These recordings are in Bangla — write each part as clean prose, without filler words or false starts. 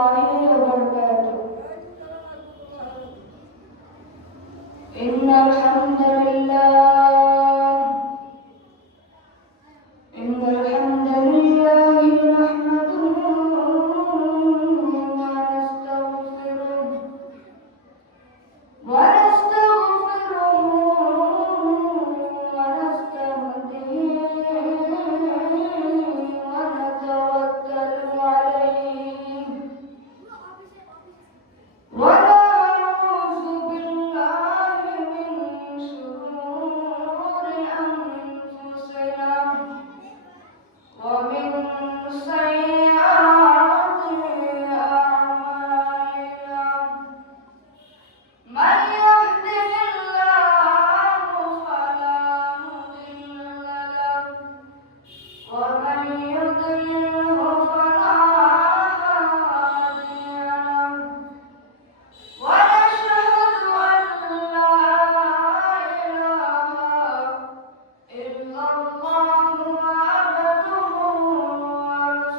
الله وبركاته. إن الحمد لله نحمده ونستغفره ونستهديه ونتوكل عليه ونعوذ بالله من شرور أنفسنا ومن سيئات أعمالنا. من يهده الله فلا مضل له ومن يضلله فلا هادي له. ونشهد أن لا إله إلا الله وحده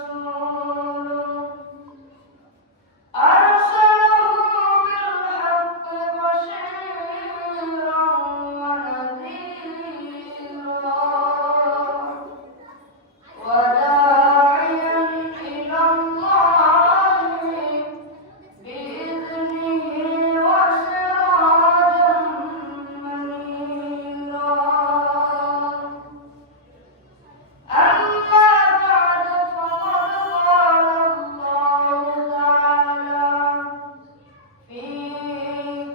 ورسوله أرسله بالحق بشيرا ونذيرا وداعيا إلى الله بإذنه وسراجا منيرا. أما بعد فقد قال الله تعالى في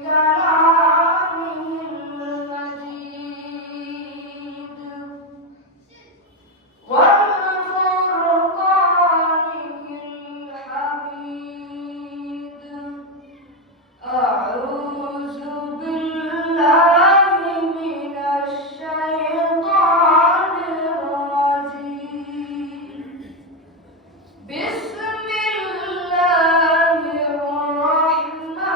كلامه المجيد وفرقانه الحميد. أعوذ بالله من الشيطان الرجيم. بسم الله الرحمن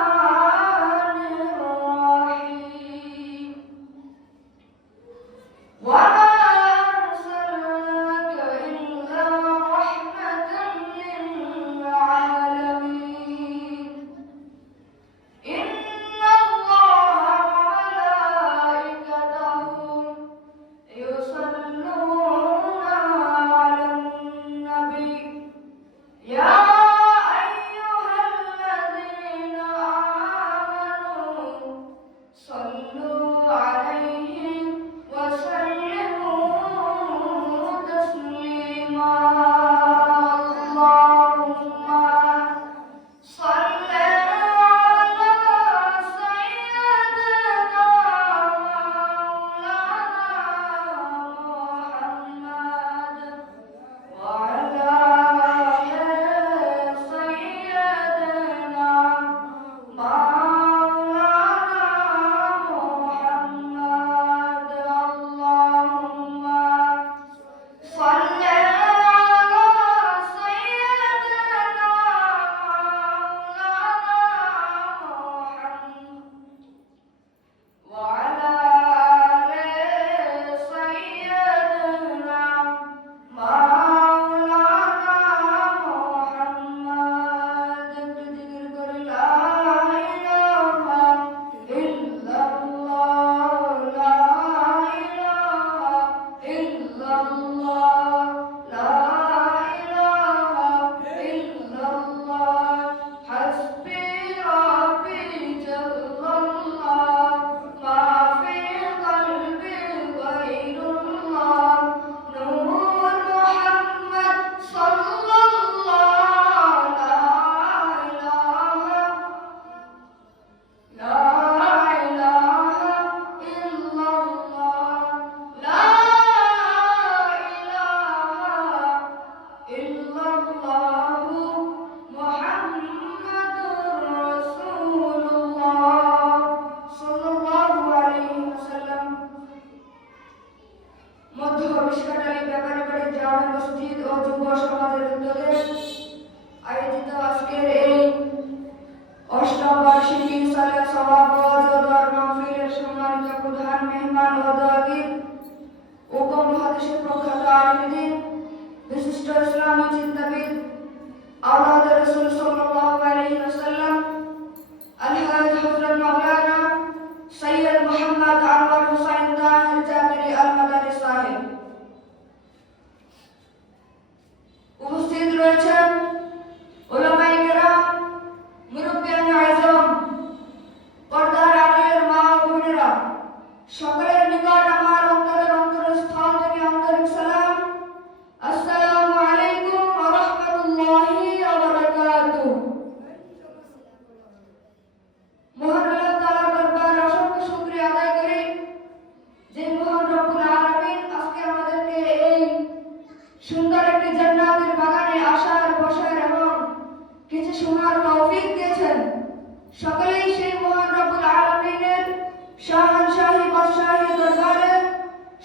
الرحيم. وما أرسلناك إلا رحمة للعالمين. إن الله وملائكته يصلون على النبي يا أيها الذين آمنوا صلوا عليه وسلموا تسليما. اللهم صل على سيدنا مولانا محمد وعلى آل سيدنا مولانا محمد. اللهم صل على سيدنا مولانا محمد وعلى آل سيدنا مولانا محمد. بذكر لا إله إلا الله لا إله إلا الله لا إله إلا الله. حسبي ربي جل الله ما في قلبي غير الله. نور محمد صلى الله لا إله إلا الله لا إله إلا الله محمد رسول الله صلى الله عليه وسلم. মধ্য বিশ্বকালী ব্যাপারী বাড়ি জামে মসজিদ ও যুব সমাজের উদ্যোগে আয়োজিত আজকের এই অষ্টম বার্ষিকী সালে সওয়াব ওয়াজ ও দোয়ার মাহফিলের সম্মানিত প্রধান মেহমান ও দোয়াগীর উপমহাদেশের প্রখ্যাত আলিম দ্বীন বিশিষ্ট ইসলামী চিন্তাবিদ أولاد الرسول صلى الله عليه وسلم الحاج حضرت مولانا سيد محمد أنور حسين طاهر জামিরি আল-মাদানী সাহেব উপস্থিত রয়েছেন উলামায়ে কেরাম, মুরব্বিয়ানে আযম, পর্দার আড়ালের মা ও বোনেরা, সকলের নিকট আমার অন্তরস্থল থেকে আন্তরিক সালাম। আসসালামু আলাইকুম ওয়া রাহমাতুল্লাহি ওয়া বারাকাতুহু। মহান আল্লাহ তাআলার দরবারে অসংখ্য শুকরিয়া আদায় করি যে মহান রব্বুল আলামিন আজকে আমাদেরকে এই সুন্দর একটি জান্নাতের বাগানে আসার, বসার এবং কিছু শোনার তৌফিক দিয়েছেন। সকলেই সেই মহান রব্বুল আলামিনের শাহানশাহী বাদশাহী দরবারে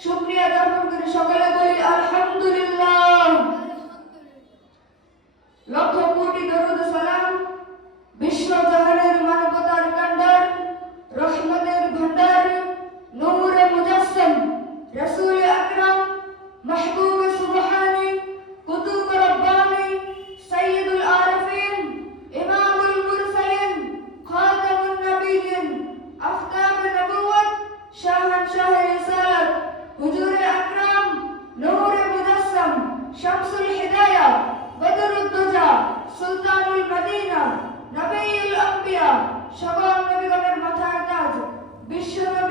শুকরিয়া জ্ঞাপন করে সকলে বলি আলহামদুলিল্লাহ। লক্ষ কোটি দরুদ সালাম বিশ্ব জাহানের মানবতার কান্ডার, রহমতের ভান্ডার, নূরে মুজাসসিম রাসূল আকরাম, মাহবুব সুবহানী, কুতুব রব্বানী, সাইয়্যিদুল আরিফিন, ইমামুল মুরসালিন, খাতামুন নবিয়্যিন, আফতাব নবুওয়াত, শাহানশাহ রিসালাত, হুজুরে আকরাম, নূরে মুজাসসিম, শামসুল হিদায়াহ, বদরুদ দুজা, সুলতানুল মদিনা, নবীউল আম্বিয়া, সকল নবীগণের মাথার তাজ, বিশ্বনবী